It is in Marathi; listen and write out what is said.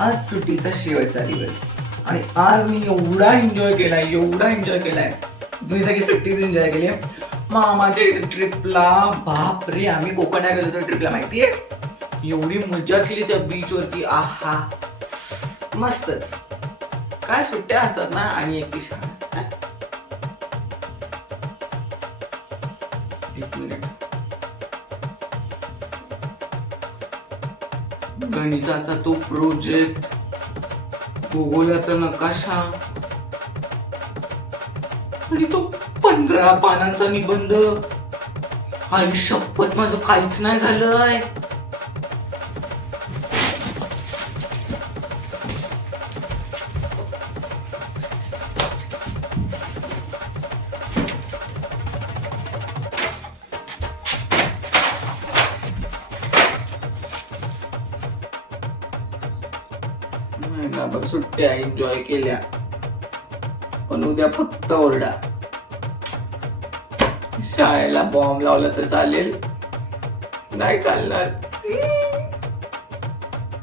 आज सुट्टीचा शेवटचा दिवस आणि आज मी एवढा एन्जॉय केलाय. तुम्ही सगळी सुट्टीच एन्जॉय केली. मामाच्या ट्रिपला बाप रे, आम्ही कोकणात गेलो होतो ट्रिपला, माहितीये एवढी मजा केली त्या बीच वरती. आहा, मस्तच. काय सुट्ट्या असतात ना, आणि एक ती शाळा. एक मिनिट. गणिताचा तो प्रोजेक्ट, भूगोलाचा नकाशा आणि तो 15 पानांचा निबंध. आई शपथ, माझं काहीच नाही झालंय. महिनाभर सुट्ट्या एन्जॉय केल्या, पण उद्या फक्त ओरडा. शाळेला बॉम्ब लावला तर चालेल, नाही चालणार.